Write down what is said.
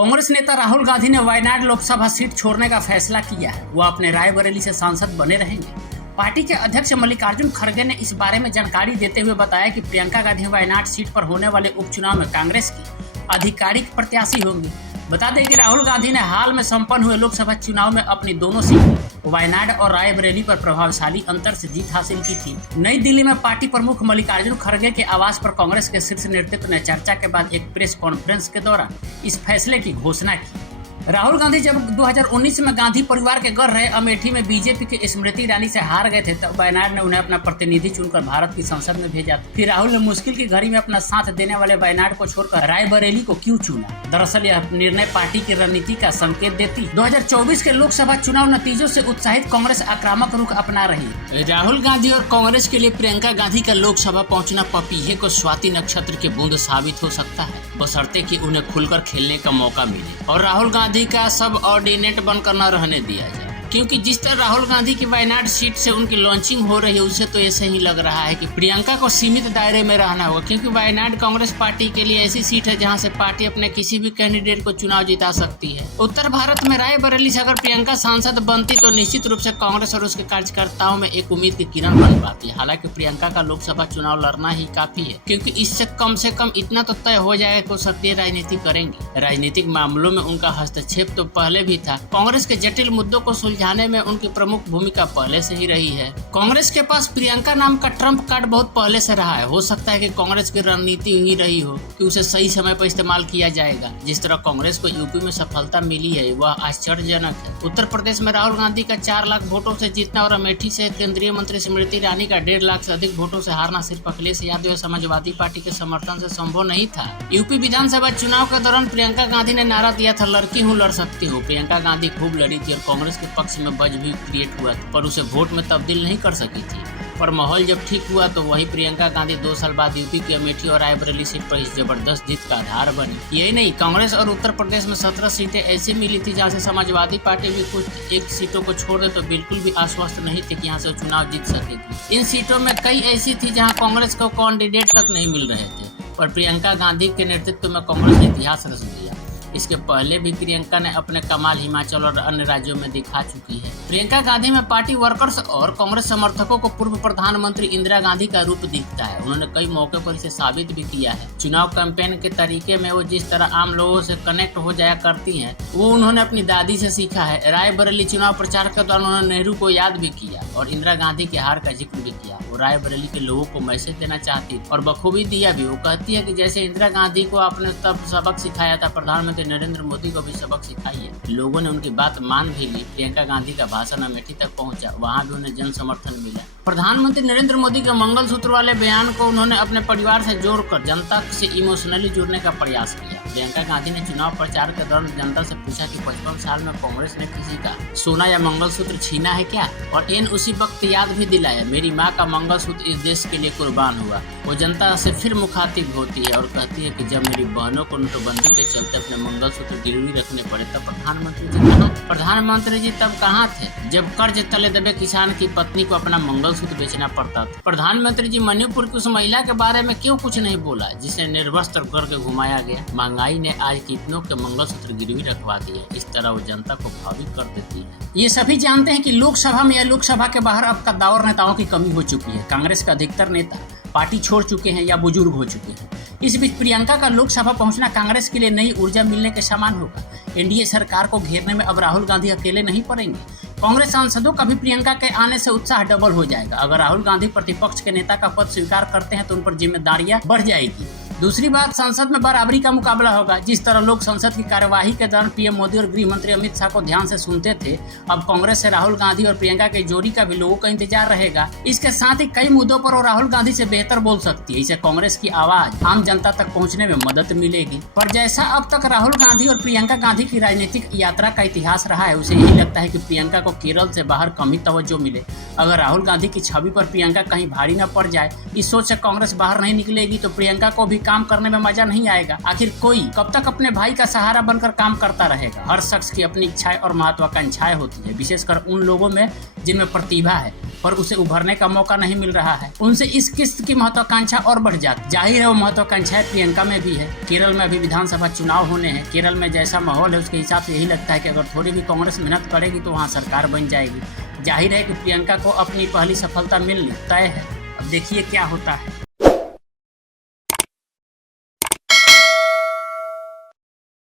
कांग्रेस नेता राहुल गांधी ने वायनाड लोकसभा सीट छोड़ने का फैसला किया है। वो अपने रायबरेली से सांसद बने रहेंगे। पार्टी के अध्यक्ष मल्लिकार्जुन खड़गे ने इस बारे में जानकारी देते हुए बताया कि प्रियंका गांधी वायनाड सीट पर होने वाले उपचुनाव में कांग्रेस की आधिकारिक प्रत्याशी होंगी। बता दें कि राहुल गांधी ने हाल में संपन्न हुए लोकसभा चुनाव में अपनी दोनों सीट वायनाड और रायबरेली पर प्रभावशाली अंतर से जीत हासिल की थी। नई दिल्ली में पार्टी प्रमुख मल्लिकार्जुन खड़गे के आवास पर कांग्रेस के शीर्ष नेतृत्व ने चर्चा के बाद एक प्रेस कॉन्फ्रेंस के दौरान इस फैसले की घोषणा की। राहुल गांधी जब 2019 में गांधी परिवार के घर रहे अमेठी में बीजेपी की स्मृति ईरानी से हार गए थे, तब वायनाड ने उन्हें अपना प्रतिनिधि चुनकर भारत की संसद में भेजा। फिर राहुल ने मुश्किल की घड़ी में अपना साथ देने वाले वायनाड को छोड़कर रायबरेली को क्यों चुना? दरअसल यह निर्णय पार्टी की रणनीति का संकेत देती। 2024 के लोकसभा चुनाव नतीजों से उत्साहित कांग्रेस आक्रामक रुख अपना रही। राहुल गांधी और कांग्रेस के लिए प्रियंका गांधी का लोकसभा पहुंचना पपीहे को स्वाति नक्षत्र की बूंद साबित हो सकता है, बशर्ते कि उन्हें खुलकर खेलने का मौका मिले और राहुल गांधी का सब ऑर्डिनेट बनकर न रहने दिया जाए। क्योंकि जिस तरह राहुल गांधी की वायनाड सीट से उनकी लॉन्चिंग हो रही है, उससे तो ऐसे ही लग रहा है कि प्रियंका को सीमित दायरे में रहना होगा। क्योंकि वायनाड कांग्रेस पार्टी के लिए ऐसी सीट है जहां से पार्टी अपने किसी भी कैंडिडेट को चुनाव जिता सकती है। उत्तर भारत में रायबरेली से अगर प्रियंका सांसद बनती तो निश्चित रूप से कांग्रेस और उसके कार्यकर्ताओं में एक उम्मीद की किरण बन पाती है। हालांकि प्रियंका का लोकसभा चुनाव लड़ना ही काफी है, क्योंकि इससे कम से कम इतना तो तय हो जाएगा कि वो सक्रिय राजनीति करेंगी। राजनीतिक मामलों में उनका हस्तक्षेप तो पहले भी था। कांग्रेस के जटिल मुद्दों को सुलझाने में उनकी प्रमुख भूमिका पहले से ही रही है। कांग्रेस के पास प्रियंका नाम का ट्रम्प कार्ड बहुत पहले से रहा है। हो सकता है कि कांग्रेस की रणनीति ही रही हो कि उसे सही समय पर इस्तेमाल किया जाएगा। जिस तरह कांग्रेस को यूपी में सफलता मिली है, वह आश्चर्यजनक है। उत्तर प्रदेश में राहुल गांधी का 4 लाख वोटों से जीतना और अमेठी से केंद्रीय मंत्री स्मृति ईरानी का 1.5 लाख से अधिक वोटों से हारना सिर्फ अखिलेश यादव समाजवादी पार्टी के समर्थन से संभव नहीं था। यूपी विधानसभा चुनाव के दौरान प्रियंका गांधी ने नारा दिया था, लड़की हूँ लड़ सकती हूँ। प्रियंका गांधी खूब लड़ी थी और कांग्रेस के पक्ष में बज भी क्रिएट हुआ, पर उसे वोट में तब्दील नहीं कर सकी थी। पर माहौल जब ठीक हुआ तो वही प्रियंका गांधी 2 साल बाद यूपी की अमेठी और रायबरेली सीट पर इस जबरदस्त जीत का आधार बनी। यही नहीं, कांग्रेस और उत्तर प्रदेश में 17 सीटें ऐसी मिली थी जहां से समाजवादी पार्टी भी कुछ एक सीटों को छोड़ दे तो बिल्कुल भी आश्वस्त नहीं थे कि यहाँ से चुनाव जीत सकेगी। इन सीटों में कई ऐसी थी जहाँ कांग्रेस को कैंडिडेट तक नहीं मिल रहे थे, पर प्रियंका गांधी के नेतृत्व में कांग्रेस ने इतिहास रच दिया। इसके पहले भी प्रियंका ने अपने कमाल हिमाचल और अन्य राज्यों में दिखा चुकी है। प्रियंका गांधी में पार्टी वर्कर्स और कांग्रेस समर्थकों को पूर्व प्रधानमंत्री इंदिरा गांधी का रूप दिखता है। उन्होंने कई मौके पर इसे साबित भी किया है। चुनाव कैंपेन के तरीके में वो जिस तरह आम लोगों से कनेक्ट हो जाया करती हैं, वो उन्होंने अपनी दादी से सीखा है। रायबरेली चुनाव प्रचार के दौरान उन्होंने नेहरू को याद भी किया और इंदिरा गांधी के हार का जिक्र भी किया। वो रायबरेली के लोगों को मैसेज देना चाहती थी और बखूबी दिया भी। वो कहती है कि जैसे इंदिरा गांधी को आपने तब सबक सिखाया था, प्रधानमंत्री नरेंद्र मोदी को भी सबक सिखाइए। लोगों ने उनकी बात मान भी ली। प्रियंका गांधी का भाषण अमेठी तक पहुंचा, वहां भी उन्हें जन समर्थन मिला। प्रधानमंत्री नरेंद्र मोदी के मंगलसूत्र वाले बयान को उन्होंने अपने परिवार से जोड़कर जनता से इमोशनली जुड़ने का प्रयास किया। प्रियंका गांधी ने चुनाव प्रचार के दौरान जनता से पूछा कि 55 साल में कांग्रेस ने किसी का सोना या मंगलसूत्र छीना है क्या? और उसी वक्त याद भी दिलाया, मेरी माँ का मंगलसूत्र इस देश के लिए कुर्बान हुआ। वो जनता से फिर मुखातिब होती है और कहती है कि जब मेरी बहनों को नोटबंदी के चलते अपने मंगलसूत्र गिरवी रखने पड़े तब प्रधानमंत्री जी तब कहाँ थे, जब कर्ज तले दबे किसान की पत्नी को अपना मंगलसूत्र बेचना पड़ता था। प्रधानमंत्री जी मणिपुर की उस महिला के बारे में क्यों कुछ नहीं बोला जिसे निर्वस्त्र करके घुमाया गया? महंगाई ने आज कितनों के मंगलसूत्र गिरवी रखवा दिए। इस तरह वो जनता को भावुक कर देती है। ये सभी जानते हैं कि लोकसभा में या लोकसभा के बाहर अब कद्दावर नेताओं की कमी हो चुकी है। कांग्रेस के अधिकतर नेता पार्टी छोड़ चुके हैं या बुजुर्ग हो चुके हैं। इस बीच प्रियंका का लोकसभा पहुंचना कांग्रेस के लिए नई ऊर्जा मिलने के समान होगा। एनडीए सरकार को घेरने में अब राहुल गांधी अकेले नहीं पड़ेंगे। कांग्रेस सांसदों का भी प्रियंका के आने से उत्साह डबल हो जाएगा। अगर राहुल गांधी प्रतिपक्ष के नेता का पद स्वीकार करते हैं तो उन पर जिम्मेदारियां बढ़ जाएगी। दूसरी बात, संसद में बराबरी का मुकाबला होगा। जिस तरह लोग संसद की कार्यवाही के दौरान पीएम मोदी और गृह मंत्री अमित शाह को ध्यान से सुनते थे, अब कांग्रेस से राहुल गांधी और प्रियंका की जोड़ी का भी लोगों का इंतजार रहेगा। इसके साथ ही कई मुद्दों पर वो राहुल गांधी से बेहतर बोल सकती है। इससे कांग्रेस की आवाज आम जनता तक पहुंचने में मदद मिलेगी। पर जैसा अब तक राहुल गांधी और प्रियंका गांधी की राजनीतिक यात्रा का इतिहास रहा है, उसे यही लगता है कि प्रियंका को केरल से बाहर कम ही तवज्जो मिले। अगर राहुल गांधी की छवि पर प्रियंका कहीं भारी न पड़ जाए, इस सोच से कांग्रेस बाहर नहीं निकलेगी तो प्रियंका को भी काम करने में मजा नहीं आएगा। आखिर कोई कब तक अपने भाई का सहारा बनकर काम करता रहेगा? हर शख्स की अपनी इच्छाएं और महत्वाकांक्षाएं होती है, विशेषकर उन लोगों में जिनमें प्रतिभा है। पर उसे उभरने का मौका नहीं मिल रहा है। उनसे इस किस्त की महत्वाकांक्षा और बढ़ जाती। जाहिर है वो महत्वाकांक्षाएं प्रियंका में भी है। केरल में अभी विधानसभा चुनाव होने हैं। केरल में जैसा माहौल है उसके हिसाब से यही लगता है कि अगर थोड़ी भी कांग्रेस मेहनत करेगी तो वहाँ सरकार बन जाएगी। जाहिर है कि प्रियंका को अपनी पहली सफलता मिलनी तय है। अब देखिए क्या होता है।